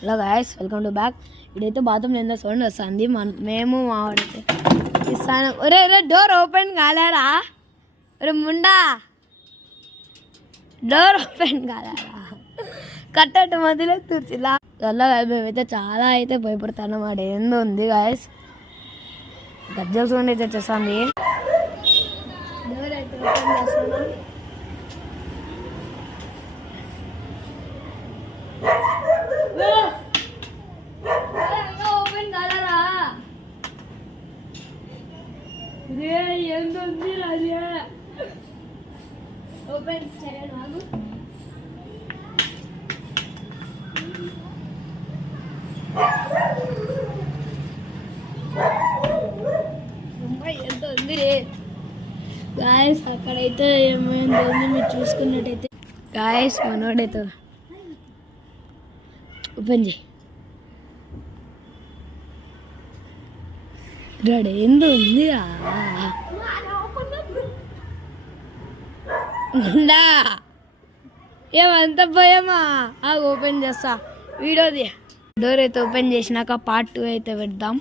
Hello guys, welcome to back. ఇదైతే bathroom నిందా sound వస్తుంది. మేము మావాడైతే ఇస్తాను. ఒరే ఒరే డోర్ ఓపెన్ కాలేరా? ఒరే ముండా, డోర్ ఓపెన్ కాలేరా? కట్టట్టు మధ్యలో తుర్చిలా అలా మేమైతే చాలా అయితే భయపడతాను అన్నమాట. ఏందో ఉంది గాయస్, గజ్జల సౌండ్ అయితే వచ్చేస్తుంది. డోర్ అయితే ఓపెన్ చేస్తాను. ఓపెన్ కాలరా? ఏంది రాజా? ఓపెన్ చేయను ఆగు. ఎంత ఉంది రే గాయస్. అక్కడైతే ఏమైంది మీరు చూసుకున్నట్టయితే గాయస్, మనోడైతే ఓపెన్ చేయి. రెడీ ఏందో ఉంది ఏమంత భయమా? ఓపెన్ చేస్తా వీడియోది. డోర్ అయితే ఓపెన్ చేసినాక పార్ట్ 2 అయితే పెడదాం.